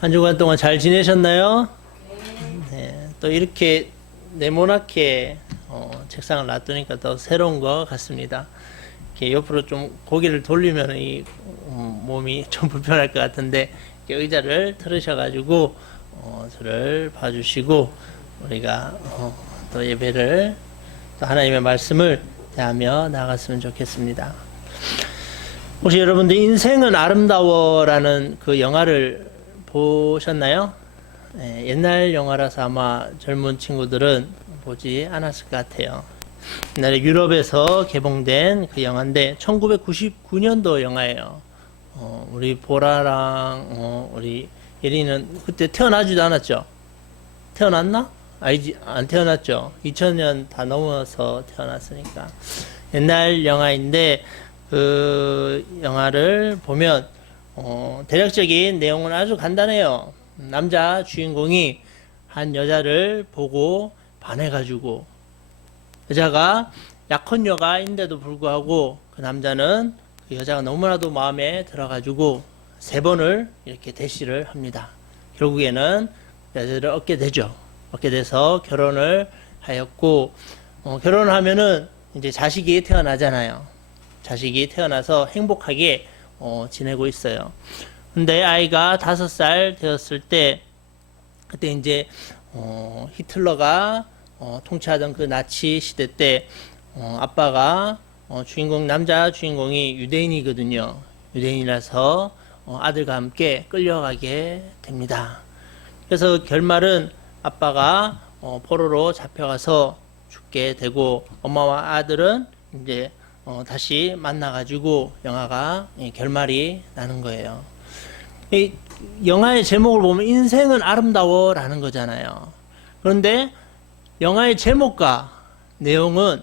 한 주간 동안 잘 지내셨나요? 네, 또 이렇게 네모나게 책상을 놔두니까 더 새로운 것 같습니다. 이렇게 옆으로 좀 고개를 돌리면 이 몸이 좀 불편할 것 같은데 이렇게 의자를 틀으셔가지고 저를 봐주시고 우리가 또 예배를 또 하나님의 말씀을 대하며 나갔으면 좋겠습니다. 혹시 여러분들 인생은 아름다워라는 그 영화를 보셨나요? 네, 옛날 영화라서 아마 젊은 친구들은 보지 않았을 것 같아요. 옛날에 유럽에서 개봉된 그 영화인데 1999년도 영화예요. 우리 보라랑 우리 예린이는 그때 태어나지도 않았죠? 태어났나? 아니지, 안 태어났죠. 2000년 다 넘어서 태어났으니까. 옛날 영화인데 그 영화를 보면 대략적인 내용은 아주 간단해요. 남자 주인공이 한 여자를 보고 반해가지고 여자가 약혼녀가인데도 불구하고 그 남자는 그 여자가 너무나도 마음에 들어가지고 3번을 이렇게 대시를 합니다. 결국에는 여자를 얻게 되죠. 얻게 돼서 결혼을 하였고 결혼을 하면은 이제 자식이 태어나잖아요. 자식이 태어나서 행복하게 지내고 있어요. 근데 아이가 5살 되었을 때 그때 이제 히틀러가 통치하던 그 나치 시대 때 아빠가 남자 주인공이 유대인이거든요. 유대인이라서 아들과 함께 끌려가게 됩니다. 그래서 결말은 아빠가 포로로 잡혀가서 죽게 되고 엄마와 아들은 이제 다시 만나가지고 영화가 결말이 나는 거예요. 이 영화의 제목을 보면 인생은 아름다워라는 거잖아요. 그런데 영화의 제목과 내용은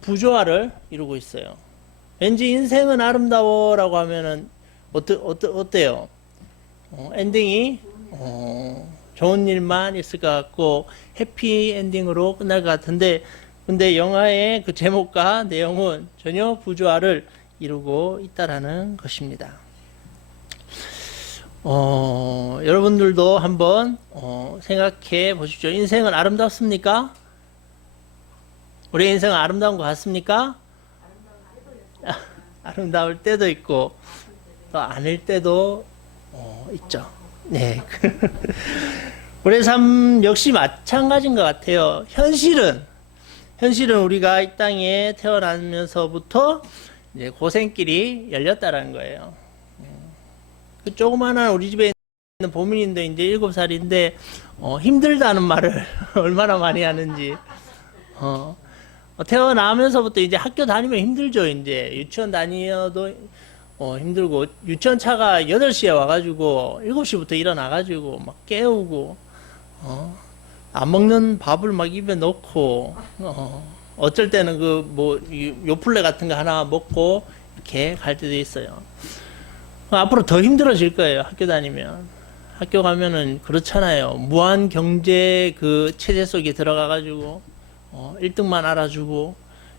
부조화를 이루고 있어요. 왠지 인생은 아름다워라고 하면은 어때요? 엔딩이 좋은 일만 있을 것 같고 해피 엔딩으로 끝날 것 같은데 근데 영화의 그 제목과 내용은 전혀 부조화를 이루고 있다라는 것입니다. 여러분들도 한번 생각해 보십시오. 인생은 아름답습니까? 우리 인생은 아름다운 것 같습니까? 아름다울 때도 있고 또 아닐 때도 있죠. 네. 우리의 삶 역시 마찬가지인 것 같아요. 현실은 우리가 이 땅에 태어나면서부터 이제 고생길이 열렸다라는 거예요. 그 조그마한 우리 집에 있는 보민인데 이제 7살인데 힘들다는 말을 얼마나 많이 하는지. 태어나면서부터 이제 학교 다니면 힘들죠. 이제 유치원 다니어도 힘들고 유치원 차가 8시에 와가지고 7시부터 일어나가지고 막 깨우고 안 먹는 밥을 막 입에 넣고 어쩔 때는 그 뭐 요플레 같은 거 하나 먹고 이렇게 갈 때도 있어요. 앞으로 더 힘들어질 거예요. 학교 다니면. 학교 가면은 그렇잖아요. 무한 경제 그 체제 속에 들어가가지고 1등만 알아주고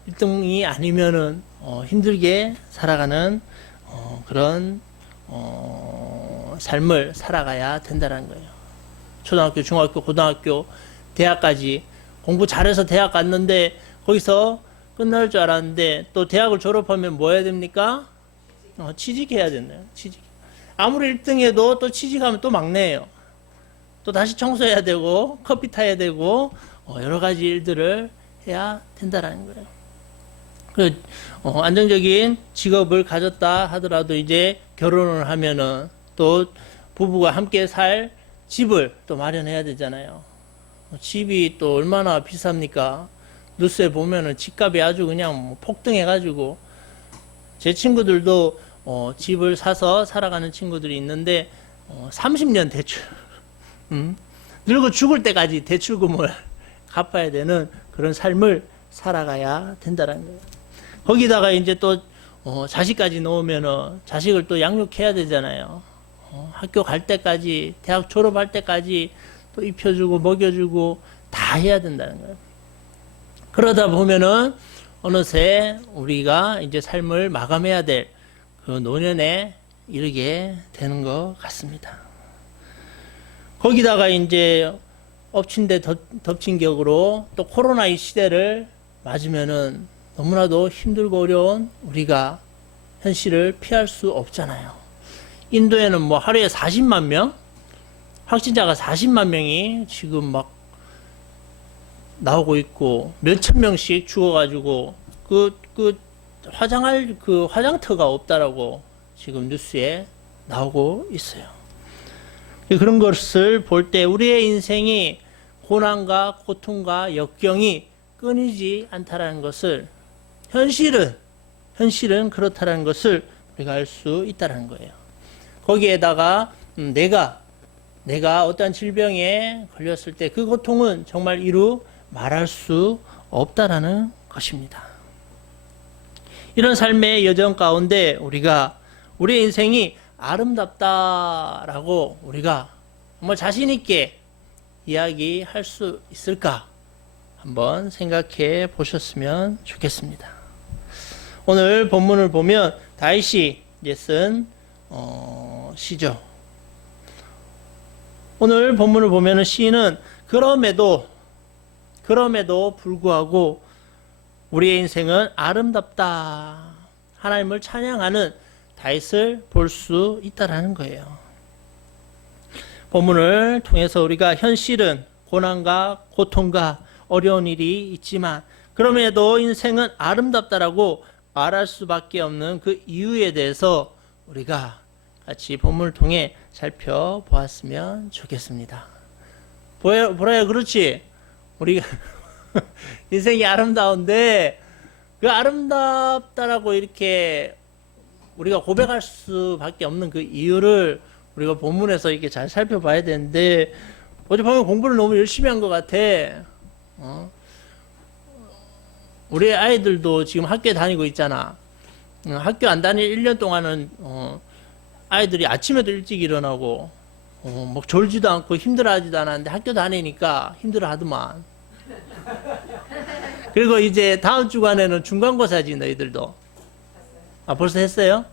1등이 아니면은 힘들게 살아가는 그런 삶을 살아가야 된다는 거예요. 초등학교, 중학교, 고등학교, 대학까지 공부 잘해서 대학 갔는데 거기서 끝날 줄 알았는데 또 대학을 졸업하면 뭐 해야 됩니까? 취직해야 된대요. 취직. 아무리 1등해도 또 취직하면 또 막내예요. 또 다시 청소해야 되고 커피 타야 되고 여러 가지 일들을 해야 된다라는 거예요. 그 안정적인 직업을 가졌다 하더라도 이제 결혼을 하면은 또 부부가 함께 살 집을 또 마련해야 되잖아요. 집이 또 얼마나 비쌉니까? 뉴스에 보면은 집값이 아주 그냥 폭등해가지고 제 친구들도 집을 사서 살아가는 친구들이 있는데 30년 대출 늙어 죽을 때까지 대출금을 갚아야 되는 그런 삶을 살아가야 된다는 거예요. 거기다가 이제 또 자식까지 놓으면은 자식을 또 양육해야 되잖아요. 학교 갈 때까지 대학 졸업할 때까지 또 입혀주고 먹여주고 다 해야 된다는 거예요. 그러다 보면은 어느새 우리가 이제 삶을 마감해야 될 그 노년에 이르게 되는 것 같습니다. 거기다가 이제 엎친 데 덮친 격으로 또 코로나 이 시대를 맞으면은 너무나도 힘들고 어려운 우리가 현실을 피할 수 없잖아요. 인도에는 뭐 하루에 40만 명? 확진자가 40만 명이 지금 막 나오고 있고, 몇천 명씩 죽어가지고, 화장할 화장터가 없다라고 지금 뉴스에 나오고 있어요. 그런 것을 볼 때 우리의 인생이 고난과 고통과 역경이 끊이지 않다라는 것을, 현실은 그렇다라는 것을 우리가 알 수 있다는 거예요. 거기에다가 내가 어떠한 질병에 걸렸을 때 그 고통은 정말 이루 말할 수 없다라는 것입니다. 이런 삶의 여정 가운데 우리의 인생이 아름답다라고 우리가 정말 자신 있게 이야기할 수 있을까? 한번 생각해 보셨으면 좋겠습니다. 오늘 본문을 보면 다윗이 쓴 시죠. 오늘 본문을 보면 시인은 그럼에도 불구하고 우리의 인생은 아름답다, 하나님을 찬양하는 다윗을 볼 수 있다라는 거예요. 본문을 통해서 우리가 현실은 고난과 고통과 어려운 일이 있지만 그럼에도 인생은 아름답다라고 말할 수밖에 없는 그 이유에 대해서 우리가 같이 본문을 통해 살펴보았으면 좋겠습니다. 보라요, 그렇지? 우리가 인생이 아름다운데 그 아름답다라고 이렇게 우리가 고백할 수밖에 없는 그 이유를 우리가 본문에서 이렇게 잘 살펴봐야 되는데, 어젯밤에 공부를 너무 열심히 한 것 같아. 우리 아이들도 지금 학교에 다니고 있잖아. 학교 안 다닐 1년 동안은 아이들이 아침에도 일찍 일어나고 막 졸지도 않고 힘들어하지도 않았는데 학교 다니니까 힘들어하더만. 그리고 이제 다음 주간에는 중간고사지, 너희들도. 아, 벌써 했어요?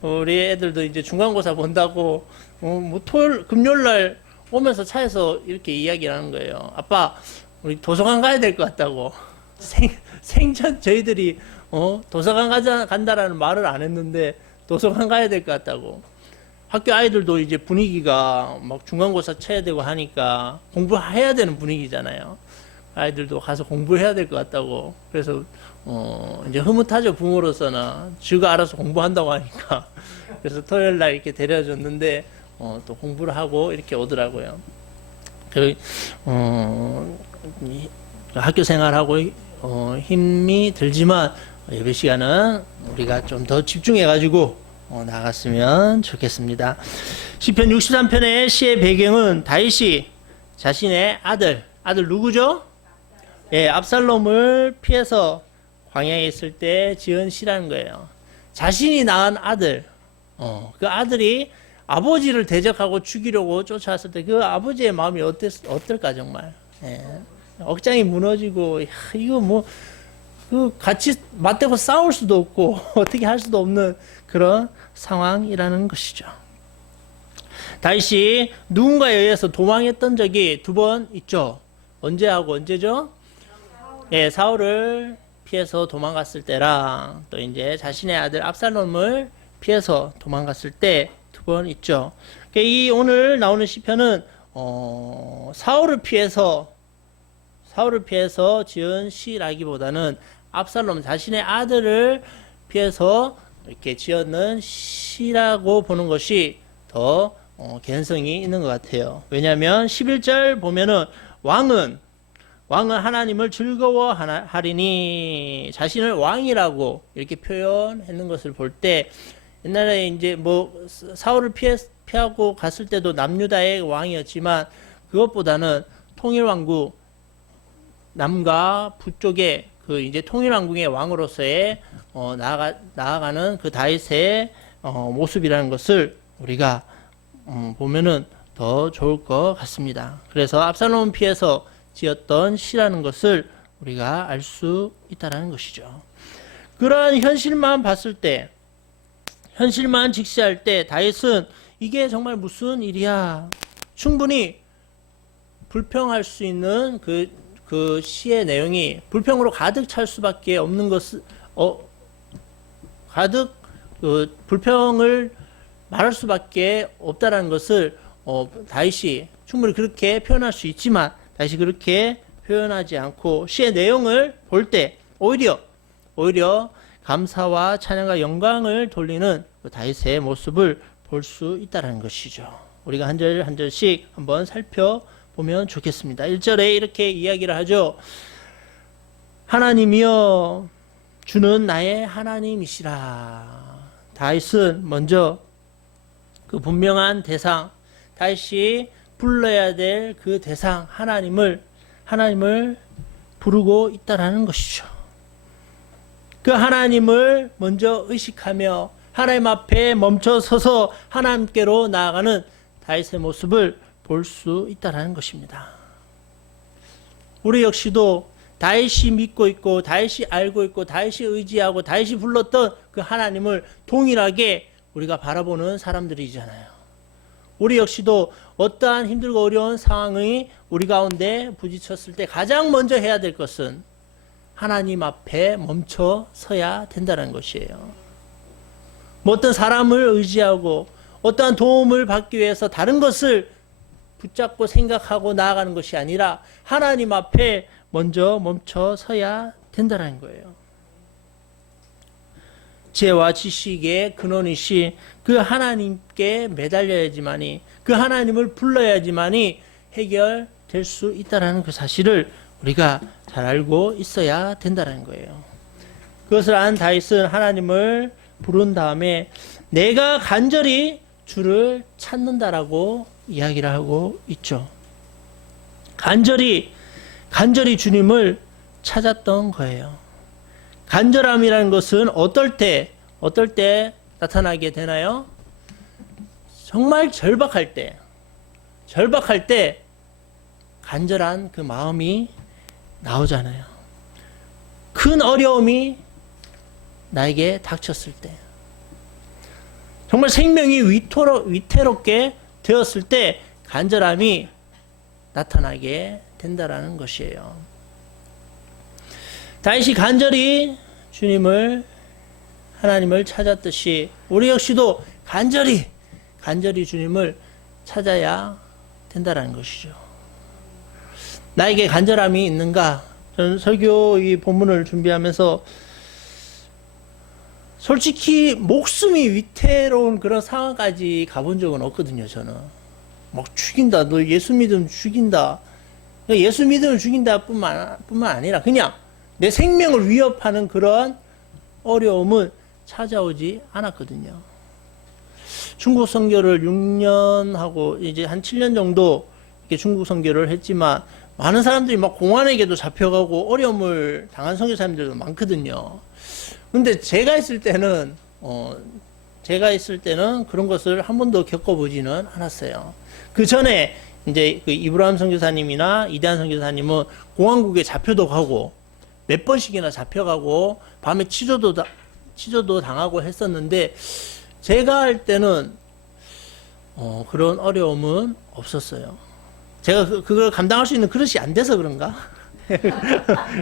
우리 애들도 이제 중간고사 본다고 뭐 금요일 날 오면서 차에서 이렇게 이야기를 하는 거예요. 아빠, 우리 도서관 가야 될 것 같다고. 생전 저희들이 도서관 간다라는 말을 안 했는데 도서관 가야 될 것 같다고. 학교 아이들도 이제 분위기가 막 중간고사 쳐야 되고 하니까 공부해야 되는 분위기잖아요. 아이들도 가서 공부해야 될 것 같다고. 그래서 이제 흐뭇하죠, 부모로서는. 지가 알아서 공부한다고 하니까. 그래서 토요일 날 이렇게 데려줬는데 또 공부를 하고 이렇게 오더라고요. 학교 생활하고 힘이 들지만 예배 시간은 우리가 좀 더 집중해가지고 나갔으면 좋겠습니다. 시편 63편의 시의 배경은 다윗이 자신의 아들 누구죠? 예, 압살롬을 피해서 광야에 있을 때 지은 시라는 거예요. 자신이 낳은 아들, 그 아들이 아버지를 대적하고 죽이려고 쫓아왔을 때 그 아버지의 마음이 어떨까 정말. 예, 억장이 무너지고, 이거 뭐 같이 맞대고 싸울 수도 없고 어떻게 할 수도 없는 그런 상황이라는 것이죠. 다윗이 누군가에 의해서 도망했던 적이 2번 있죠. 언제죠? 예, 사울을 피해서 도망갔을 때랑 또 이제 자신의 아들 압살롬을 피해서 도망갔을 때 2번 있죠. 이 오늘 나오는 시편은 사울을 피해서 지은 시라기보다는 압살롬 자신의 아들을 피해서 이렇게 지었는 시라고 보는 것이 더 개연성이 있는 것 같아요. 왜냐하면 11절 보면은 왕은 하나님을 즐거워하리니, 자신을 왕이라고 이렇게 표현했는 것을 볼 때, 옛날에 이제 뭐 사울을 피하고 갔을 때도 남유다의 왕이었지만 그것보다는 통일왕국, 남과 북쪽의 그 이제 통일왕국의 왕으로서의 나아가는 그 다윗의 모습이라는 것을 우리가 보면은 더 좋을 것 같습니다. 그래서 압살롬을 피해서 지었던 시라는 것을 우리가 알 수 있다는 것이죠. 그러한 현실만 봤을 때, 현실만 직시할 때 다윗은 이게 정말 무슨 일이야, 충분히 불평할 수 있는 그 시의 내용이 불평으로 가득 찰 수밖에 없는 것을, 가득 불평을 말할 수밖에 없다라는 것을 다윗이 충분히 그렇게 표현할 수 있지만 다윗이 그렇게 표현하지 않고 시의 내용을 볼 때 오히려 감사와 찬양과 영광을 돌리는 그 다윗의 모습을 볼 수 있다는 것이죠. 우리가 한 절 한 절씩 한번 살펴보면 좋겠습니다. 1절에 이렇게 이야기를 하죠. 하나님이여 주는 나의 하나님이시라. 다윗은 먼저 그 분명한 대상, 다윗이 불러야 될 그 대상 하나님을 부르고 있다라는 것이죠. 그 하나님을 먼저 의식하며 하나님 앞에 멈춰 서서 하나님께로 나아가는 다윗의 모습을 볼 수 있다라는 것입니다. 우리 역시도 다윗이 믿고 있고 다윗이 알고 있고 다윗이 의지하고 다윗이 불렀던 그 하나님을 동일하게 우리가 바라보는 사람들이잖아요. 우리 역시도 어떠한 힘들고 어려운 상황이 우리 가운데 부딪혔을 때 가장 먼저 해야 될 것은 하나님 앞에 멈춰 서야 된다는 것이에요. 뭐 어떤 사람을 의지하고 어떠한 도움을 받기 위해서 다른 것을 붙잡고 생각하고 나아가는 것이 아니라 하나님 앞에 먼저 멈춰 서야 된다는 거예요. 지혜와 지식의 근원이시 그 하나님께 매달려야지만이 그 하나님을 불러야지만이 해결될 수 있다는 그 사실을 우리가 잘 알고 있어야 된다는 거예요. 그것을 안 다윗은 하나님을 부른 다음에 내가 간절히 주를 찾는다라고 이야기를 하고 있죠. 간절히 주님을 찾았던 거예요. 간절함이라는 것은 어떨 때 나타나게 되나요? 정말 절박할 때 간절한 그 마음이 나오잖아요. 큰 어려움이 나에게 닥쳤을 때, 정말 생명이 위태롭게 되었을 때 간절함이 나타나게 된다라는 것이에요. 다윗이 간절히 하나님을 찾았듯이 우리 역시도 간절히 주님을 찾아야 된다라는 것이죠. 나에게 간절함이 있는가? 저는 설교 이 본문을 준비하면서 솔직히 목숨이 위태로운 그런 상황까지 가본 적은 없거든요. 저는 막 죽인다, 너 예수 믿으면 죽인다, 예수 믿으면 죽인다 뿐만 아니라 그냥 내 생명을 위협하는 그런 어려움은 찾아오지 않았거든요. 중국 선교를 6년 하고 이제 한 7년 정도 이렇게 중국 선교를 했지만 많은 사람들이 막 공안에게도 잡혀가고 어려움을 당한 선교사님들도 많거든요. 근데 제가 있을 때는 그런 것을 한 번도 겪어보지는 않았어요. 그 전에 이제 그 이브라임 선교사님이나 이대한 선교사님은 공안국에 잡혀도 가고 몇 번씩이나 잡혀가고 밤에 치료도 당하고 했었는데 제가 할 때는 그런 어려움은 없었어요. 제가 그걸 감당할 수 있는 그릇이 안 돼서 그런가?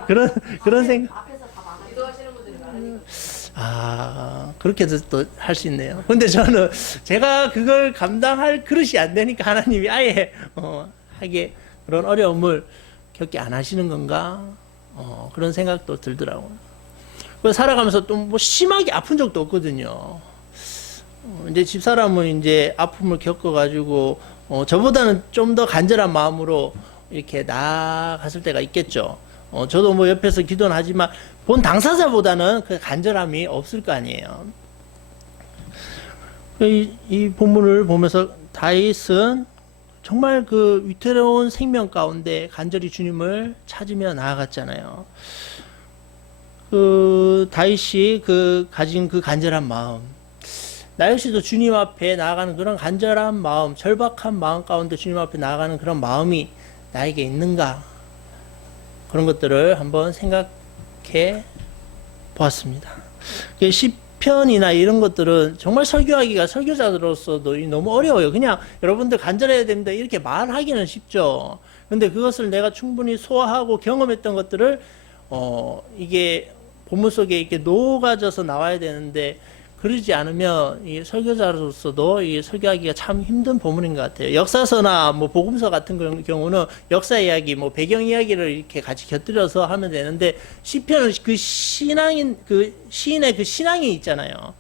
그런 생각. 앞에서 다 막아. 기도하시는 분들이 많으니까. 그렇게도 또 할 수 있네요. 근데 저는 제가 그걸 감당할 그릇이 안 되니까 하나님이 아예 하게 그런 어려움을 겪게 안 하시는 건가? 그런 생각도 들더라고요. 살아가면서 또 뭐 심하게 아픈 적도 없거든요. 이제 집사람은 이제 아픔을 겪어가지고 저보다는 좀 더 간절한 마음으로 이렇게 나아갔을 때가 있겠죠. 저도 뭐 옆에서 기도는 하지만 본 당사자보다는 그 간절함이 없을 거 아니에요. 이 본문을 보면서 다윗은 정말 그 위태로운 생명 가운데 간절히 주님을 찾으며 나아갔잖아요. 그 다윗이 가진 그 간절한 마음, 나 역시도 주님 앞에 나아가는 그런 간절한 마음, 절박한 마음 가운데 주님 앞에 나아가는 그런 마음이 나에게 있는가? 그런 것들을 한번 생각해 보았습니다. 시편 시편이나 이런 것들은 정말 설교하기가 설교자로서도 너무 어려워요. 그냥 여러분들 간절해야 됩니다 이렇게 말하기는 쉽죠. 근데 그것을 내가 충분히 소화하고 경험했던 것들을 이게 본문 속에 이렇게 녹아져서 나와야 되는데, 그러지 않으면 이 설교자로서도 이 설교하기가 참 힘든 본문인 것 같아요. 역사서나 뭐 복음서 같은 경우는 역사 이야기, 뭐 배경 이야기를 이렇게 같이 곁들여서 하면 되는데, 시편은 그 시인의 그 신앙이 있잖아요.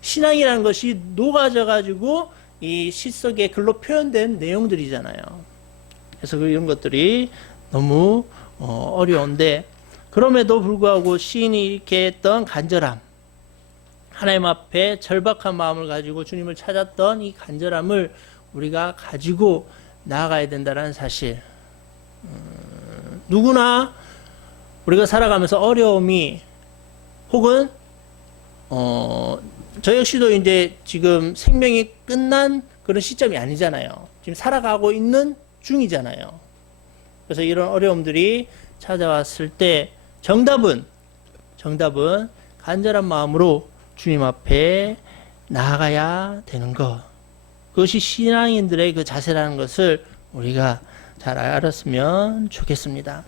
신앙이라는 것이 녹아져 가지고 이 시 속에 글로 표현된 내용들이잖아요. 그래서 이런 것들이 너무 어려운데, 그럼에도 불구하고 시인이 이렇게 했던 간절함, 하나님 앞에 절박한 마음을 가지고 주님을 찾았던 이 간절함을 우리가 가지고 나아가야 된다는 사실. 누구나 우리가 살아가면서 어려움이, 혹은 저 역시도 이제 지금 생명이 끝난 그런 시점이 아니잖아요. 지금 살아가고 있는 중이잖아요. 그래서 이런 어려움들이 찾아왔을 때 정답은 간절한 마음으로 주님 앞에 나아가야 되는 것. 그것이 신앙인들의 그 자세라는 것을 우리가 잘 알았으면 좋겠습니다.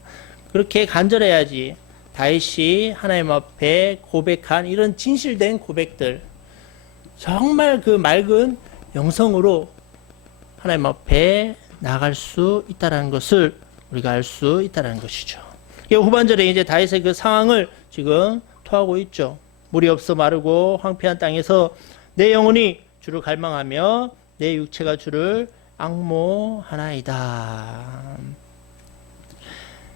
그렇게 간절해야지 다윗이 하나님 앞에 고백한 이런 진실된 고백들, 정말 그 맑은 영성으로 하나님 앞에 나아갈 수 있다는 것을 우리가 알 수 있다는 것이죠. 후반절에 이제 다윗의 그 상황을 지금 토하고 있죠. 물이 없어 마르고 황폐한 땅에서 내 영혼이 주를 갈망하며 내 육체가 주를 앙모하나이다.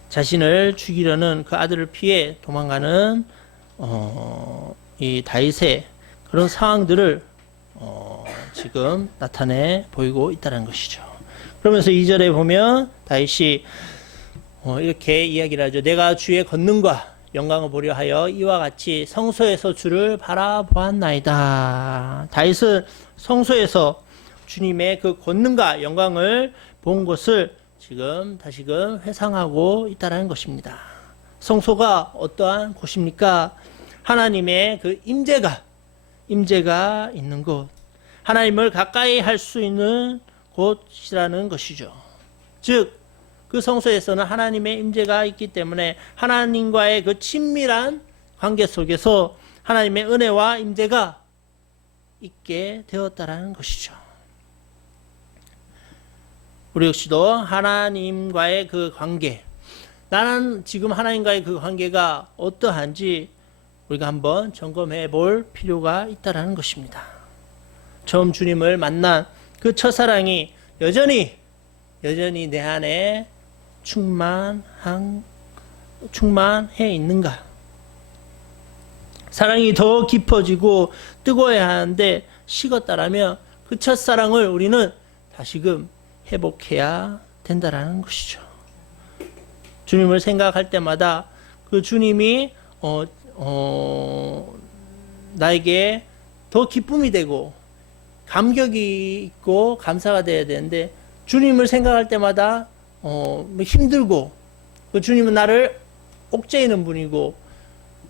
자신을 죽이려는 그 아들을 피해 도망가는 이 다윗의 그런 상황들을 지금 나타내 보이고 있다는 것이죠. 그러면서 2절에 보면 다윗이 이렇게 이야기를 하죠. 내가 주의 권능과 영광을 보려 하여 이와 같이 성소에서 주를 바라보았나이다. 다윗은 성소에서 주님의 그 권능과 영광을 본 것을 지금 다시금 회상하고 있다는 것입니다. 성소가 어떠한 곳입니까? 하나님의 그 임재가 있는 곳, 하나님을 가까이 할 수 있는 곳이라는 것이죠. 즉 그 성소에서는 하나님의 임재가 있기 때문에 하나님과의 그 친밀한 관계 속에서 하나님의 은혜와 임재가 있게 되었다라는 것이죠. 우리 역시도 하나님과의 그 관계, 나는 지금 하나님과의 그 관계가 어떠한지 우리가 한번 점검해 볼 필요가 있다라는 것입니다. 처음 주님을 만난 그 첫사랑이 여전히 내 안에 충만해 있는가? 사랑이 더 깊어지고 뜨거워야 하는데 식었다라면 그 첫사랑을 우리는 다시금 회복해야 된다라는 것이죠. 주님을 생각할 때마다 그 주님이 나에게 더 기쁨이 되고 감격이 있고 감사가 돼야 되는데, 주님을 생각할 때마다 힘들고, 그 주님은 나를 옥죄이는 분이고,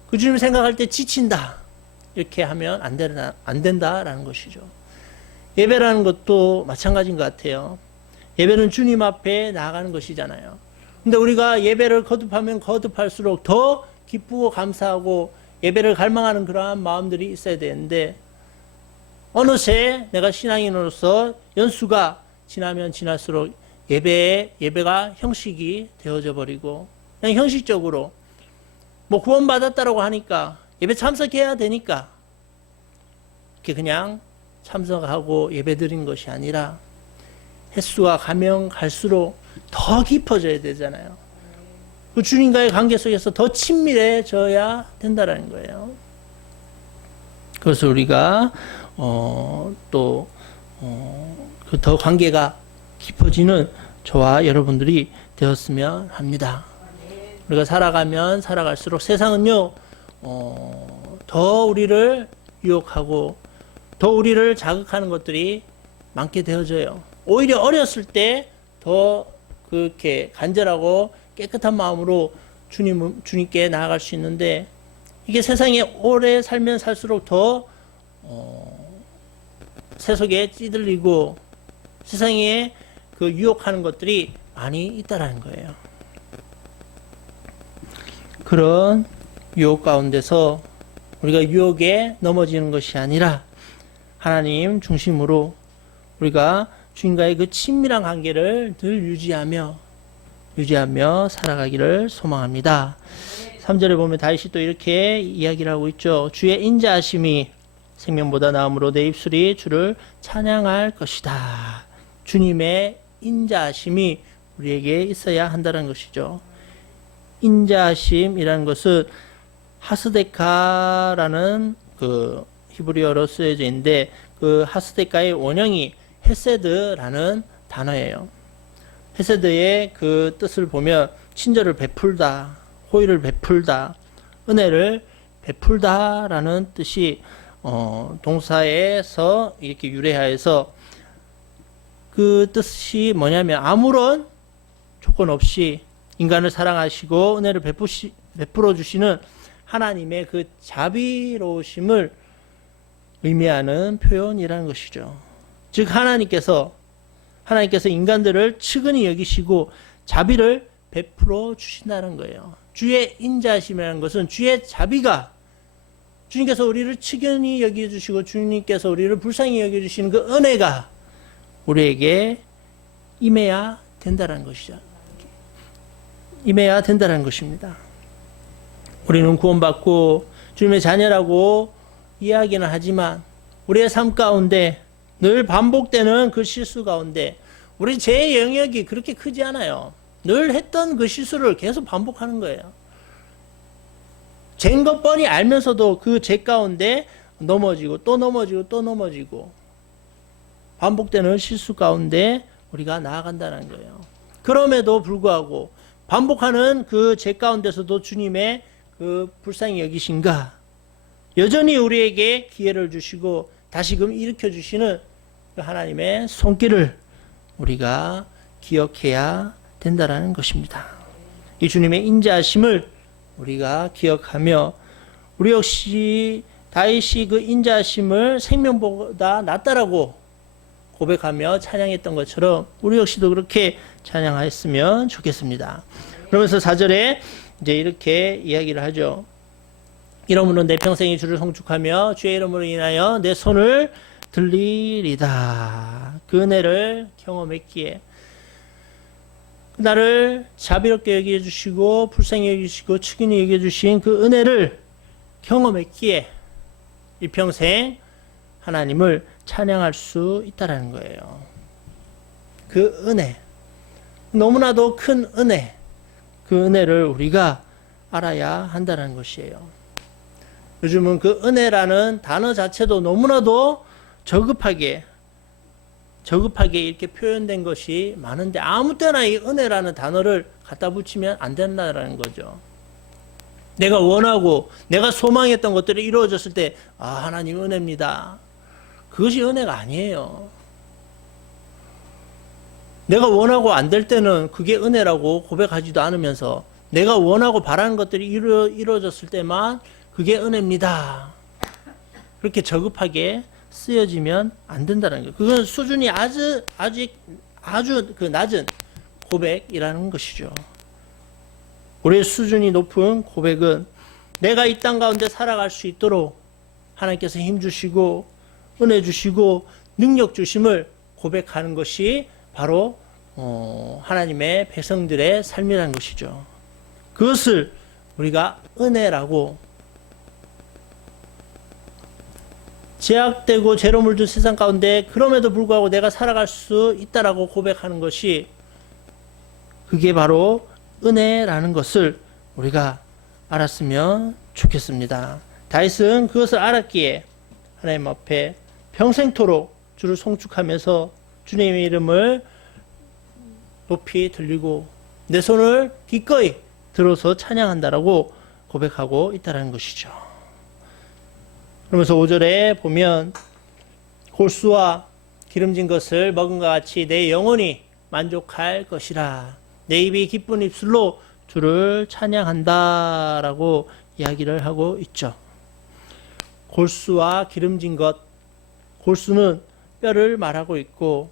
그 주님을 생각할 때 지친다, 이렇게 하면 안 된다라는 것이죠. 예배라는 것도 마찬가지인 것 같아요. 예배는 주님 앞에 나아가는 것이잖아요. 근데 우리가 예배를 거듭하면 거듭할수록 더 기쁘고 감사하고 예배를 갈망하는 그러한 마음들이 있어야 되는데, 어느새 내가 신앙인으로서 연수가 지나면 지날수록 예배가 형식이 되어져 버리고, 그냥 형식적으로 뭐 구원받았다라고 하니까 예배 참석해야 되니까 이렇게 그냥 참석하고 예배 드린 것이 아니라 횟수가 가면 갈수록 더 깊어져야 되잖아요. 그 주님과의 관계 속에서 더 친밀해져야 된다는 거예요. 그래서 우리가 더 관계가 깊어지는 저와 여러분들이 되었으면 합니다. 우리가 살아가면 살아갈수록 세상은요, 더 우리를 유혹하고 더 우리를 자극하는 것들이 많게 되어져요. 오히려 어렸을 때 더 그렇게 간절하고 깨끗한 마음으로 주님께 나아갈 수 있는데, 이게 세상에 오래 살면 살수록 더 세속에 찌들리고 세상에 그 유혹하는 것들이 많이 있다라는 거예요. 그런 유혹 가운데서 우리가 유혹에 넘어지는 것이 아니라 하나님 중심으로 우리가 주님과의 그 친밀한 관계를 늘 유지하며 살아가기를 소망합니다. 3절에 보면 다윗이 또 이렇게 이야기를 하고 있죠. 주의 인자하심이 생명보다 나음으로 내 입술이 주를 찬양할 것이다. 주님의 인자하심이 우리에게 있어야 한다는 것이죠. 인자하심이라는 것은 하스데카라는 그 히브리어로 쓰여져 있는데 그 하스데카의 원형이 헤세드라는 단어예요. 헤세드의 그 뜻을 보면 친절을 베풀다, 호의를 베풀다, 은혜를 베풀다라는 뜻이 동사에서 이렇게 유래하여서 그 뜻이 뭐냐면 아무런 조건 없이 인간을 사랑하시고 은혜를 베풀어 주시는 하나님의 그 자비로우심을 의미하는 표현이라는 것이죠. 즉 하나님께서 인간들을 측은히 여기시고 자비를 베풀어 주신다는 거예요. 주의 인자심이라는 것은 주의 자비가 주님께서 우리를 측은히 여겨주시고 주님께서 우리를 불쌍히 여겨주시는 그 은혜가 우리에게 임해야 된다는 것이죠. 임해야 된다는 것입니다. 우리는 구원받고 주님의 자녀라고 이야기는 하지만 우리의 삶 가운데 늘 반복되는 그 실수 가운데 우리 죄의 영역이 그렇게 크지 않아요. 늘 했던 그 실수를 계속 반복하는 거예요. 죄인 것 뻔히 알면서도 그 죄 가운데 넘어지고 또 넘어지고 또 넘어지고 반복되는 실수 가운데 우리가 나아간다는 거예요. 그럼에도 불구하고 반복하는 그 죄 가운데서도 주님의 그 불쌍히 여기신가 여전히 우리에게 기회를 주시고 다시금 일으켜 주시는 그 하나님의 손길을 우리가 기억해야 된다라는 것입니다. 이 주님의 인자하심을 우리가 기억하며 우리 역시 다윗이 그 인자하심을 생명보다 낫다라고 고백하며 찬양했던 것처럼 우리 역시도 그렇게 찬양하였으면 좋겠습니다. 그러면서 4절에 이제 이렇게 이야기를 하죠. 이러므로 내 평생이 주를 송축하며 주의 이름으로 인하여 내 손을 들리리다. 그 은혜를 경험했기에 나를 자비롭게 여겨주시고 불쌍히 여겨주시고 측은히 여겨주신 그 은혜를 경험했기에 일평생 하나님을 찬양할 수 있다는 거예요. 그 은혜, 너무나도 큰 은혜, 그 은혜를 우리가 알아야 한다는 것이에요. 요즘은 그 은혜라는 단어 자체도 너무나도 저급하게 이렇게 표현된 것이 많은데 아무 때나 이 은혜라는 단어를 갖다 붙이면 안 된다는 거죠. 내가 원하고 내가 소망했던 것들이 이루어졌을 때 하나님 은혜입니다. 그것이 은혜가 아니에요. 내가 원하고 안 될 때는 그게 은혜라고 고백하지도 않으면서 내가 원하고 바라는 것들이 이루어졌을 때만 그게 은혜입니다. 그렇게 저급하게 쓰여지면 안 된다는 거예요. 그건 수준이 아주 그 낮은 고백이라는 것이죠. 우리의 수준이 높은 고백은 내가 이 땅 가운데 살아갈 수 있도록 하나님께서 힘 주시고 은혜 주시고 능력 주심을 고백하는 것이 바로 하나님의 백성들의 삶이라는 것이죠. 그것을 우리가 은혜라고 제약되고 죄로 물든 세상 가운데 그럼에도 불구하고 내가 살아갈 수 있다라고 고백하는 것이 그게 바로 은혜라는 것을 우리가 알았으면 좋겠습니다. 다윗은 그것을 알았기에 하나님 앞에 평생토록 주를 송축하면서 주님의 이름을 높이 들리고 내 손을 기꺼이 들어서 찬양한다라고 고백하고 있다는 것이죠. 그러면서 5절에 보면 골수와 기름진 것을 먹은과 같이 내 영혼이 만족할 것이라 내 입이 기쁜 입술로 주를 찬양한다라고 이야기를 하고 있죠. 골수와 기름진 것, 골수는 뼈를 말하고 있고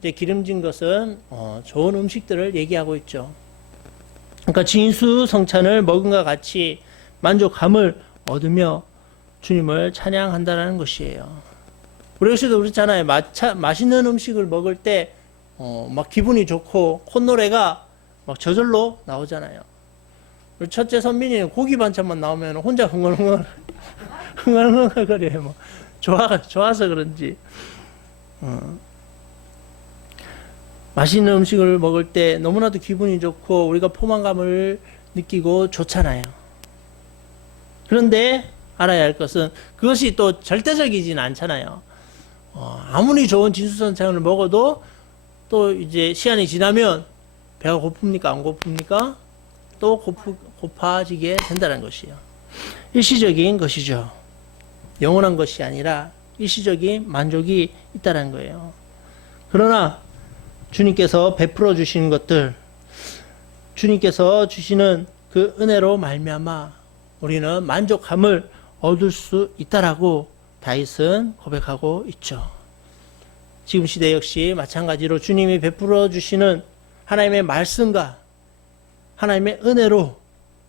이제 기름진 것은 좋은 음식들을 얘기하고 있죠. 그러니까 진수성찬을 먹음과 같이 만족함을 얻으며 주님을 찬양한다는 것이에요. 우리 역시도 그렇잖아요. 맛있는 음식을 먹을 때 막 기분이 좋고 콧노래가 막 저절로 나오잖아요. 우리 첫째 선민이는 고기 반찬만 나오면 혼자 흥얼흥얼거려요. 뭐 좋아서 그런지. 맛있는 음식을 먹을 때 너무나도 기분이 좋고 우리가 포만감을 느끼고 좋잖아요. 그런데 알아야 할 것은 그것이 또 절대적이지는 않잖아요. 아무리 좋은 진수성찬을 먹어도 또 이제 시간이 지나면 배가 고픕니까? 안 고픕니까? 또 고파지게 된다는 것이에요. 일시적인 것이죠. 영원한 것이 아니라 일시적인 만족이 있다는 거예요. 그러나 주님께서 베풀어 주시는 것들, 주님께서 주시는 그 은혜로 말미암아 우리는 만족함을 얻을 수 있다라고 다윗은 고백하고 있죠. 지금 시대 역시 마찬가지로 주님이 베풀어 주시는 하나님의 말씀과 하나님의 은혜로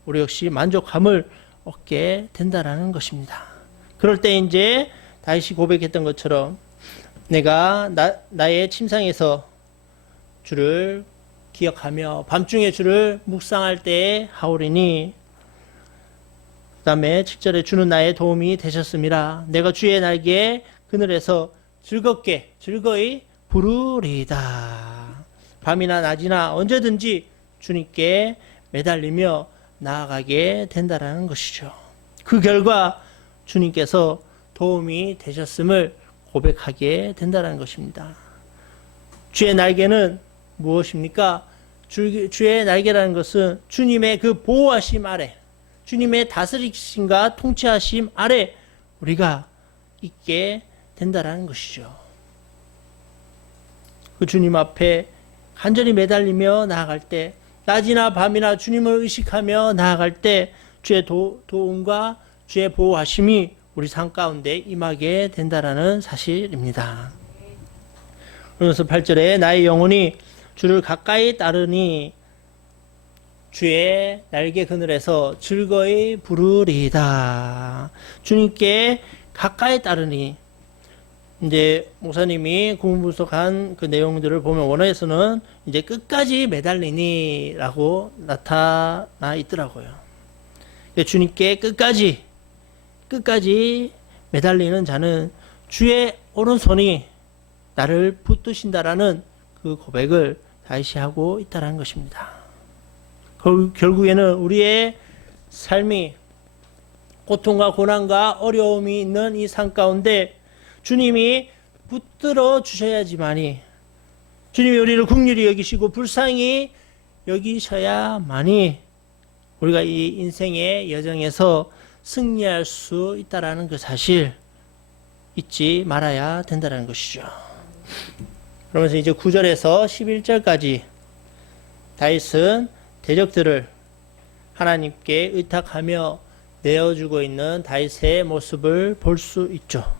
우리 역시 만족함을 얻게 된다라는 것입니다. 그럴 때 이제 다윗이 고백했던 것처럼 내가 나의 침상에서 주를 기억하며 밤중에 주를 묵상할 때에 하오리니, 그 다음에 7절에 주는 나의 도움이 되셨음이라. 내가 주의 날개에 그늘에서 즐거이 부르리이다. 밤이나 낮이나 언제든지 주님께 매달리며 나아가게 된다라는 것이죠. 그 결과 주님께서 도움이 되셨음을 고백하게 된다는 것입니다. 주의 날개는 무엇입니까? 주의 날개라는 것은 주님의 그 보호하심 아래, 주님의 다스리심과 통치하심 아래 우리가 있게 된다라는 것이죠. 그 주님 앞에 간절히 매달리며 나아갈 때, 낮이나 밤이나 주님을 의식하며 나아갈 때 주의 도움과 주의 보호하심이 우리 삶 가운데 임하게 된다라는 사실입니다. 그래서 8절에 나의 영혼이 주를 가까이 따르니 주의 날개 그늘에서 즐거이 부르리이다. 주님께 가까이 따르니, 이제 목사님이 구문분석한 그 내용들을 보면 원어에서는 이제 끝까지 매달리니라고 나타나 있더라고요. 주님께 끝까지 매달리는 자는 주의 오른손이 나를 붙드신다라는 그 고백을 다시 하고 있다는 것입니다. 결국에는 우리의 삶이 고통과 고난과 어려움이 있는 이 삶 가운데 주님이 붙들어 주셔야지만이, 주님이 우리를 긍휼히 여기시고 불쌍히 여기셔야만이 우리가 이 인생의 여정에서 승리할 수 있다라는 그 사실 잊지 말아야 된다는 것이죠. 그러면서 이제 9절에서 11절까지 다윗은 대적들을 하나님께 의탁하며 내어주고 있는 다윗의 모습을 볼 수 있죠.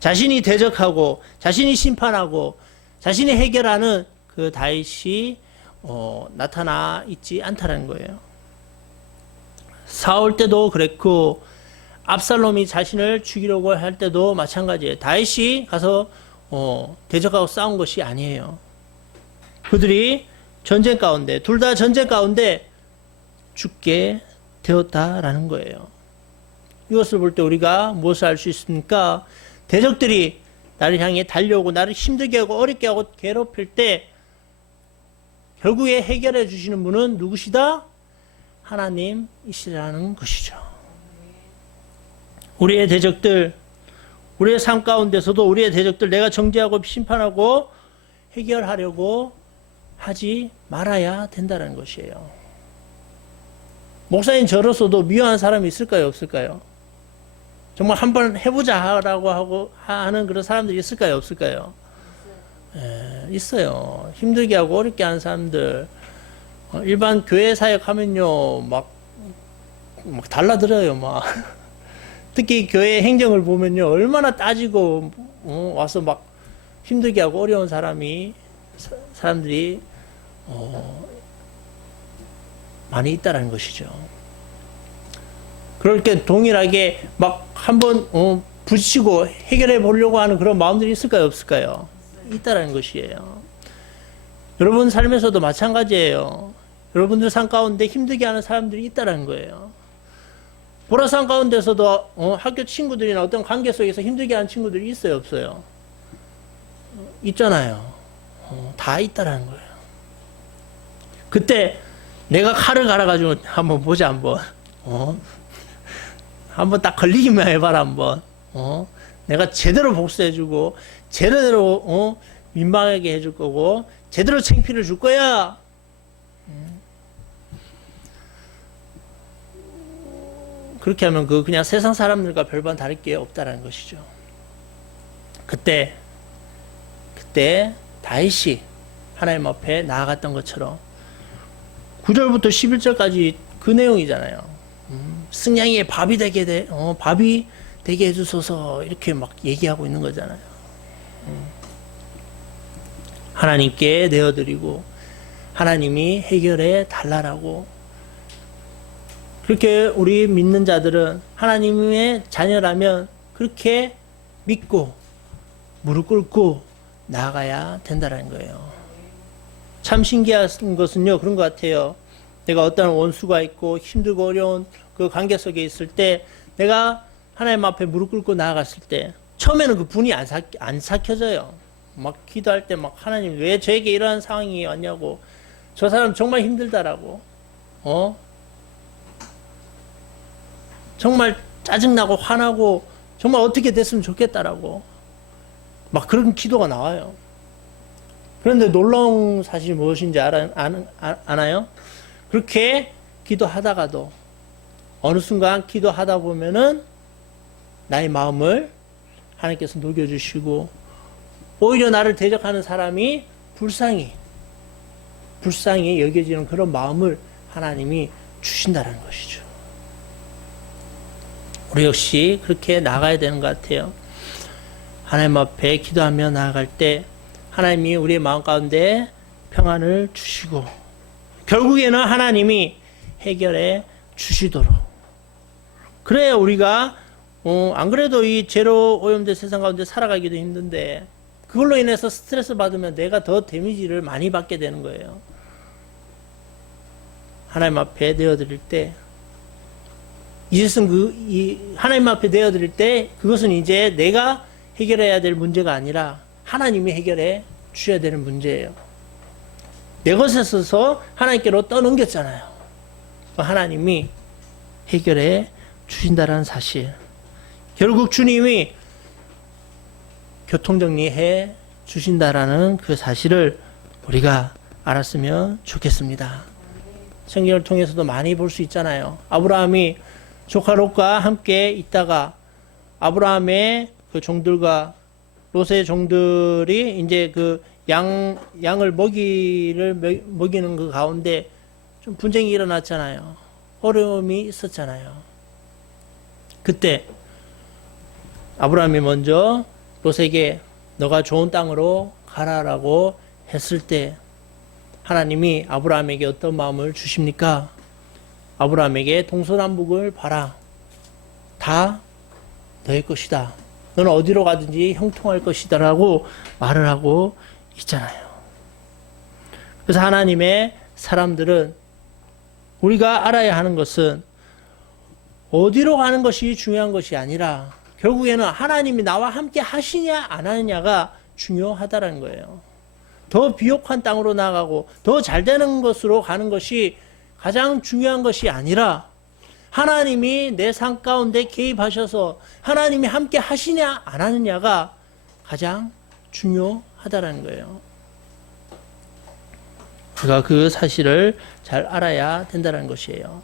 자신이 대적하고 자신이 심판하고 자신이 해결하는 그 다윗이 나타나 있지 않다는 거예요. 사울 때도 그랬고 압살롬이 자신을 죽이려고 할 때도 마찬가지예요. 다윗이 가서 대적하고 싸운 것이 아니에요. 그들이 전쟁 가운데, 둘 다 전쟁 가운데 죽게 되었다라는 거예요. 이것을 볼 때 우리가 무엇을 알 수 있습니까? 대적들이 나를 향해 달려오고 나를 힘들게 하고 어렵게 하고 괴롭힐 때 결국에 해결해 주시는 분은 누구시다? 하나님이시라는 것이죠. 우리의 대적들, 우리의 삶 가운데서도 우리의 대적들 내가 정죄하고 심판하고 해결하려고 하지 말아야 된다는 것이에요. 목사님 저로서도 미워한 사람이 있을까요? 없을까요? 정말 한번 해보자라고 하고 하는 그런 사람들이 있을까요? 없을까요? 있어요. 힘들게 하고 어렵게 하는 사람들. 일반 교회 사역하면요, 막 막 달라들어요, 막. 특히 교회 행정을 보면요, 얼마나 따지고, 와서 막 힘들게 하고 어려운 사람들이, 많이 있다라는 것이죠. 그렇게 동일하게 막 한번, 부딪히고 해결해 보려고 하는 그런 마음들이 있을까요, 없을까요? 있다라는 것이에요. 여러분 삶에서도 마찬가지예요. 여러분들 삶 가운데 힘들게 하는 사람들이 있다라는 거예요. 보라산 가운데서도 학교 친구들이나 어떤 관계 속에서 힘들게 하는 친구들이 있어요, 없어요? 있잖아요. 다 있다라는 거예요. 그때 내가 칼을 갈아가지고 한번 보자, 한번. 한번 딱 걸리기만 해봐라, 한번. 내가 제대로 복수해주고, 제대로, 민망하게 해줄 거고, 제대로 창피를 줄 거야. 그렇게 하면 그냥 세상 사람들과 별반 다를 게 없다라는 것이죠. 그때 다윗이 하나님 앞에 나아갔던 것처럼 9절부터 11절까지 그 내용이잖아요. 승냥이의 밥이 되게 해주소서 이렇게 막 얘기하고 있는 거잖아요. 하나님께 내어드리고 하나님이 해결해 달라라고. 그렇게 우리 믿는 자들은 하나님의 자녀라면 그렇게 믿고 무릎 꿇고 나아가야 된다는 거예요. 참 신기한 것은요, 그런 것 같아요. 내가 어떤 원수가 있고 힘들고 어려운 그 관계 속에 있을 때 내가 하나님 앞에 무릎 꿇고 나아갔을 때 처음에는 그 분이 안 삭혀져요. 막 기도할 때 막 하나님 왜 저에게 이러한 상황이 왔냐고, 저 사람 정말 힘들다라고, 정말 짜증나고 화나고 정말 어떻게 됐으면 좋겠다라고 막 그런 기도가 나와요. 그런데 놀라운 사실이 무엇인지 아나요? 그렇게 기도하다가도 어느 순간 기도하다 보면은 나의 마음을 하나님께서 녹여주시고 오히려 나를 대적하는 사람이 불쌍히 여겨지는 그런 마음을 하나님이 주신다는 것이죠. 우리 역시 그렇게 나가야 되는 것 같아요. 하나님 앞에 기도하며 나아갈 때 하나님이 우리의 마음 가운데 평안을 주시고 결국에는 하나님이 해결해 주시도록. 그래야 우리가 안 그래도 이 죄로 오염된 세상 가운데 살아가기도 힘든데 그걸로 인해서 스트레스 받으면 내가 더 데미지를 많이 받게 되는 거예요. 하나님 앞에 내어드릴 때 이것은 하나님 앞에 내어드릴 때 그것은 이제 내가 해결해야 될 문제가 아니라 하나님이 해결해 주셔야 되는 문제예요. 내 것에 있어서 하나님께로 떠넘겼잖아요. 하나님이 해결해 주신다는 사실. 결국 주님이 교통정리해 주신다라는 그 사실을 우리가 알았으면 좋겠습니다. 성경을 통해서도 많이 볼 수 있잖아요. 아브라함이 조카 롯과 함께 있다가 아브라함의 그 종들과 롯의 종들이 이제 그 양을 먹이는 그 가운데 좀 분쟁이 일어났잖아요. 어려움이 있었잖아요. 그때 아브라함이 먼저 롯에게 너가 좋은 땅으로 가라라고 했을 때 하나님이 아브라함에게 어떤 마음을 주십니까? 아브라함에게 동서남북을 봐라. 다 너의 것이다. 너는 어디로 가든지 형통할 것이다 라고 말을 하고 있잖아요. 그래서 하나님의 사람들은 우리가 알아야 하는 것은 어디로 가는 것이 중요한 것이 아니라 결국에는 하나님이 나와 함께 하시냐 안 하느냐가 중요하다는 거예요. 더 비옥한 땅으로 나가고 더 잘 되는 것으로 가는 것이 가장 중요한 것이 아니라 하나님이 내 삶 가운데 개입하셔서 하나님이 함께 하시냐 안 하느냐가 가장 중요하다는 거예요. 우리가 그 사실을 잘 알아야 된다는 것이에요.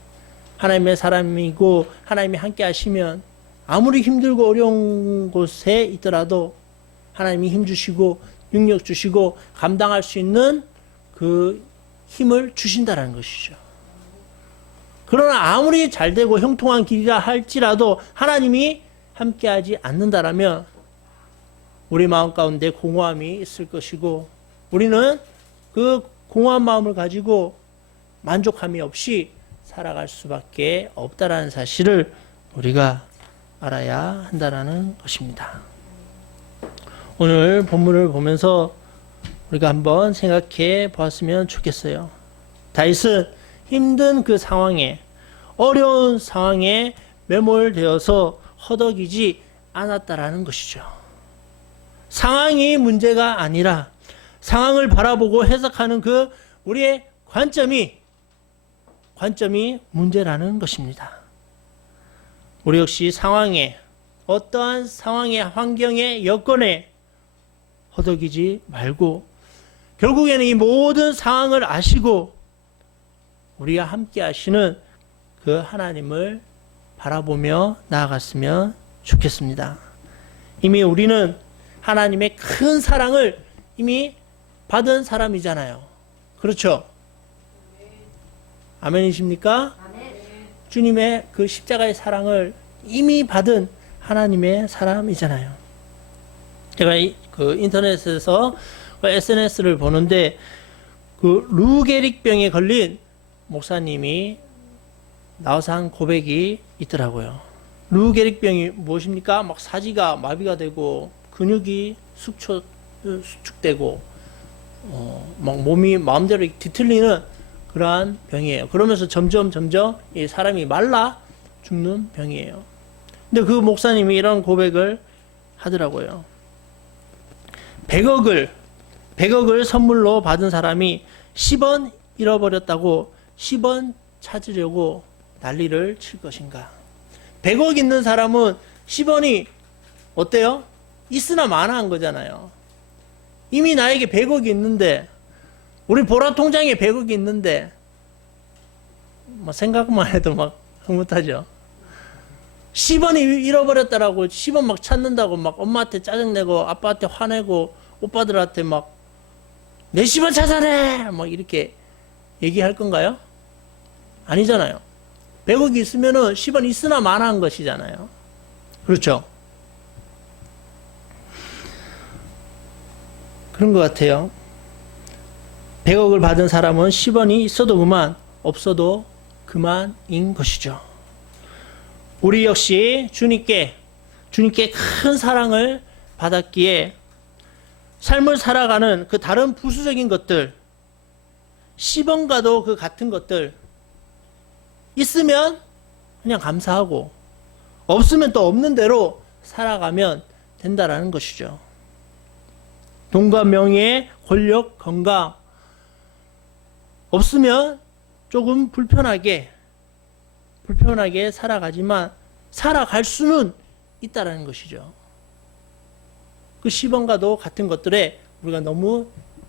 하나님의 사람이고 하나님이 함께 하시면 아무리 힘들고 어려운 곳에 있더라도 하나님이 힘 주시고 능력 주시고 감당할 수 있는 그 힘을 주신다는 것이죠. 그러나 아무리 잘되고 형통한 길이라 할지라도 하나님이 함께하지 않는다라면 우리 마음 가운데 공허함이 있을 것이고 우리는 그 공허한 마음을 가지고 만족함이 없이 살아갈 수밖에 없다라는 사실을 우리가 알아야 한다라는 것입니다. 오늘 본문을 보면서 우리가 한번 생각해 보았으면 좋겠어요. 다윗은 힘든 그 상황에, 어려운 상황에 매몰되어서 허덕이지 않았다라는 것이죠. 상황이 문제가 아니라 상황을 바라보고 해석하는 그 우리의 관점이 문제라는 것입니다. 우리 역시 상황에, 어떠한 상황의 환경의 여건에 허덕이지 말고 결국에는 이 모든 상황을 아시고 우리와 함께 하시는 그 하나님을 바라보며 나아갔으면 좋겠습니다. 이미 우리는 하나님의 큰 사랑을 이미 받은 사람이잖아요. 그렇죠? 아멘이십니까? 주님의 그 십자가의 사랑을 이미 받은 하나님의 사람이잖아요. 제가 그 인터넷에서 SNS를 보는데 그 루게릭병에 걸린 목사님이 나와서 한 고백이 있더라고요. 루게릭병이 무엇입니까? 막 사지가 마비가 되고 근육이 수축되고 막 몸이 마음대로 뒤틀리는 그러한 병이에요. 그러면서 점점 이 사람이 말라 죽는 병이에요. 근데 그 목사님이 이런 고백을 하더라고요. 100억을 선물로 받은 사람이 10원 잃어버렸다고 10원 찾으려고 난리를 칠 것인가? 100억 있는 사람은 10원이 어때요? 있으나 마나한 거잖아요. 이미 나에게 100억이 있는데, 우리 보라 통장에 100억이 있는데, 뭐 생각만 해도 막 흐뭇하죠. 10원이 잃어버렸다라고 10원 막 찾는다고 막 엄마한테 짜증내고 아빠한테 화내고 오빠들한테 막 내 10원 찾아내! 뭐 이렇게 얘기할 건가요? 아니잖아요. 100억이 있으면은 10원 있으나 마나한 것이잖아요. 그렇죠? 그런 것 같아요. 100억을 받은 사람은 10원이 있어도 그만, 없어도 그만인 것이죠. 우리 역시 주님께 큰 사랑을 받았기에 삶을 살아가는 그 다른 부수적인 것들, 10원과도 그 같은 것들, 있으면 그냥 감사하고, 없으면 또 없는 대로 살아가면 된다라는 것이죠. 돈과 명예, 권력, 건강, 없으면 조금 불편하게 살아가지만 살아갈 수는 있다라는 것이죠. 그 10원과도 같은 것들에 우리가 너무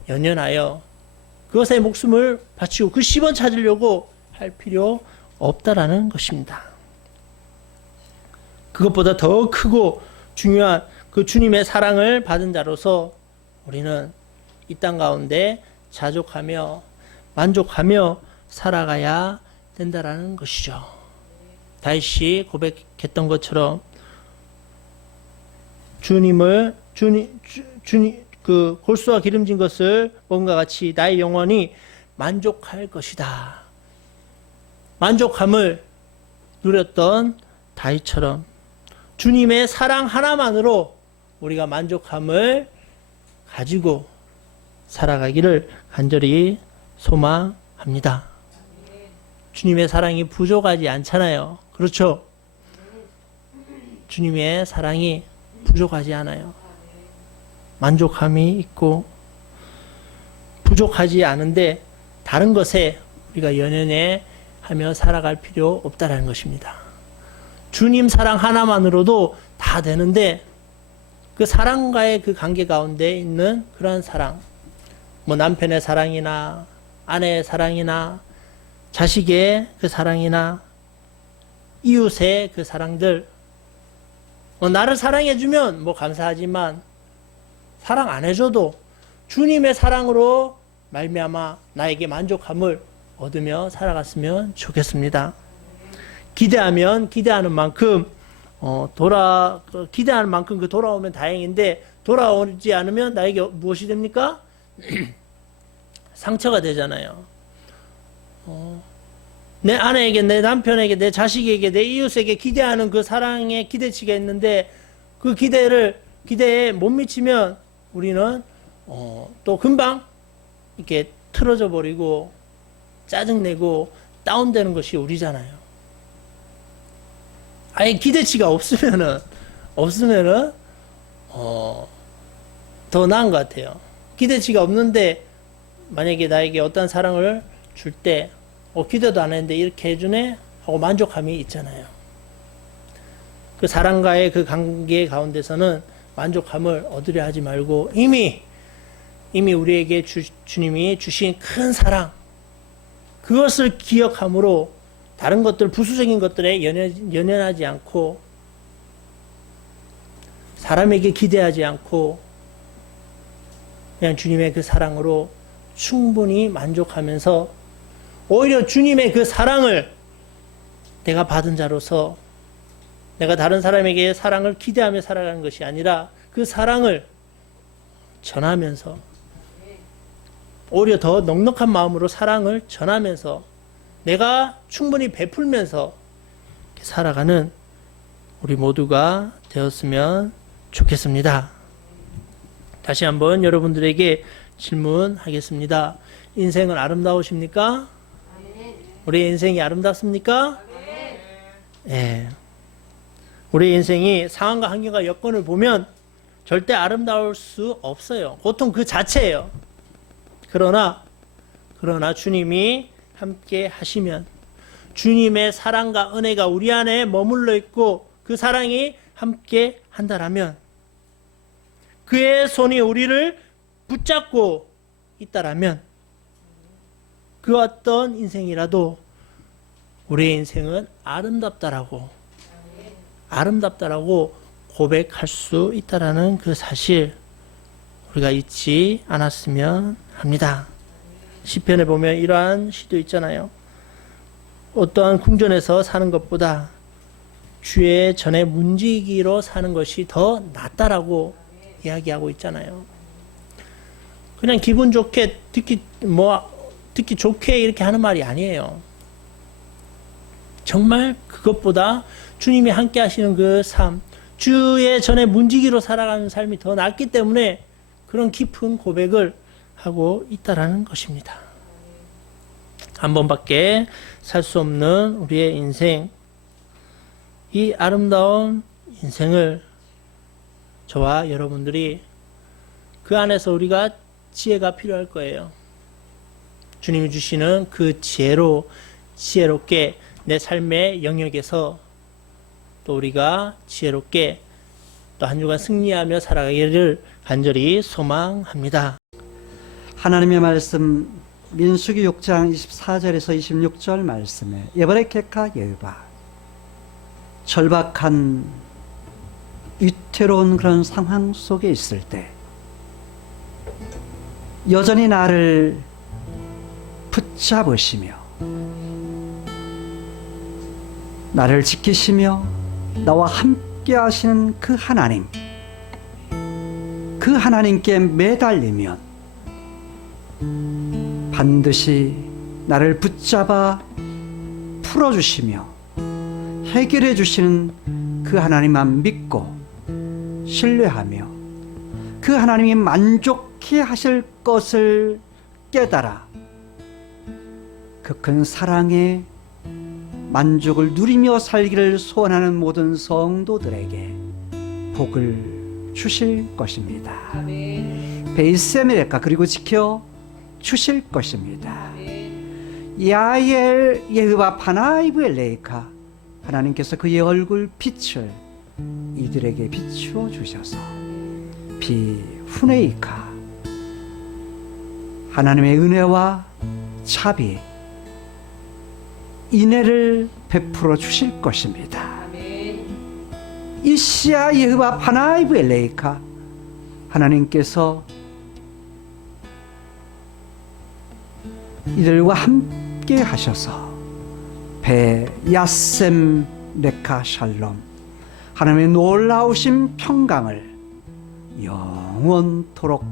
연연하여 그것에 목숨을 바치고 그 10원 찾으려고 할 필요 없다라는 것입니다. 그것보다 더 크고 중요한 그 주님의 사랑을 받은 자로서 우리는 이 땅 가운데 자족하며 만족하며 살아가야 된다라는 것이죠. 다윗이 고백했던 것처럼 그 골수와 기름진 것을 먹은과 같이 나의 영혼이 만족할 것이다. 만족함을 누렸던 다윗처럼 주님의 사랑 하나만으로 우리가 만족함을 가지고 살아가기를 간절히 소망합니다. 주님의 사랑이 부족하지 않잖아요. 그렇죠? 주님의 사랑이 부족하지 않아요. 만족함이 있고 부족하지 않은데 다른 것에 우리가 연연해 하며 살아갈 필요 없다라는 것입니다. 주님 사랑 하나만으로도 다 되는데 그 사랑과의 그 관계 가운데 있는 그러한 사랑, 뭐 남편의 사랑이나 아내의 사랑이나 자식의 그 사랑이나 이웃의 그 사랑들, 나를 사랑해주면 뭐 감사하지만 사랑 안 해줘도 주님의 사랑으로 말미암아 나에게 만족함을 얻으며 살아갔으면 좋겠습니다. 기대하는 만큼 기대하는 만큼 그 돌아오면 다행인데 돌아오지 않으면 나에게 무엇이 됩니까? 상처가 되잖아요. 내 아내에게, 내 남편에게, 내 자식에게, 내 이웃에게 기대하는 그 사랑의 기대치가 있는데 그 기대에 못 미치면 우리는 또 금방 이렇게 틀어져 버리고 짜증내고 다운되는 것이 우리잖아요. 아예 기대치가 없으면은 더 나은 것 같아요. 기대치가 없는데 만약에 나에게 어떤 사랑을 줄 때 기대도 안 했는데 이렇게 해주네 하고 만족감이 있잖아요. 그 사랑과의 그 관계 가운데서는 만족감을 얻으려 하지 말고 이미 우리에게 주님이 주신 큰 사랑 그것을 기억함으로 다른 것들 부수적인 것들에 연연하지 않고 사람에게 기대하지 않고 그냥 주님의 그 사랑으로 충분히 만족하면서 오히려 주님의 그 사랑을 내가 받은 자로서 내가 다른 사람에게 사랑을 기대하며 살아가는 것이 아니라 그 사랑을 전하면서 오히려 더 넉넉한 마음으로 사랑을 전하면서 내가 충분히 베풀면서 살아가는 우리 모두가 되었으면 좋겠습니다. 다시 한번 여러분들에게 질문하겠습니다. 인생은 아름다우십니까? 우리의 인생이 아름답습니까? 네. 우리의 인생이 상황과 환경과 여건을 보면 절대 아름다울 수 없어요. 고통 그 자체예요. 그러나 주님이 함께 하시면 주님의 사랑과 은혜가 우리 안에 머물러 있고 그 사랑이 함께 한다라면 그의 손이 우리를 붙잡고 있다라면 그 어떤 인생이라도 우리의 인생은 아름답다라고 고백할 수 있다라는 그 사실 우리가 잊지 않았으면 합니다. 시편에 보면 이러한 시도 있잖아요. 어떠한 궁전에서 사는 것보다 주의 전에 문지기로 사는 것이 더 낫다라고 이야기하고 있잖아요. 그냥 기분 좋게 듣기 좋게 이렇게 하는 말이 아니에요. 정말 그것보다 주님이 함께 하시는 그 삶, 주의 전에 문지기로 살아가는 삶이 더 낫기 때문에 그런 깊은 고백을 하고 있다라는 것입니다. 한 번밖에 살 수 없는 우리의 인생, 이 아름다운 인생을 저와 여러분들이 그 안에서 우리가 지혜가 필요할 거예요. 주님이 주시는 그 지혜롭게 내 삶의 영역에서 또 우리가 지혜롭게 또 한 주간 승리하며 살아가기를 간절히 소망합니다. 하나님의 말씀 민수기 6장 24절에서 26절 말씀에 예바레케카 예바 절박한 위태로운 그런 상황 속에 있을 때 여전히 나를 붙잡으시며 나를 지키시며 나와 함께 하시는 그 하나님께 매달리면 반드시 나를 붙잡아 풀어주시며 해결해 주시는 그 하나님만 믿고 신뢰하며 그 하나님이 만족해 하실 것을 깨달아 그 큰 사랑의 만족을 누리며 살기를 소원하는 모든 성도들에게 복을 주실 것입니다. 베이세미레카 그리고 지켜 주실 것입니다. 야엘 예흐바 파나이브 엘레이카 하나님께서 그의 얼굴 빛을 이들에게 비추어 주셔서 비후네이카 하나님의 은혜와 자비 인애를 베풀어 주실 것입니다. 이시아 예흐바 파나이브 엘레이카 하나님께서 이들과 함께 하셔서 배 야셈 레카 샬롬, 하나님의 놀라우신 평강을 영원토록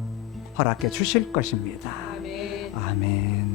허락해 주실 것입니다. 아멘.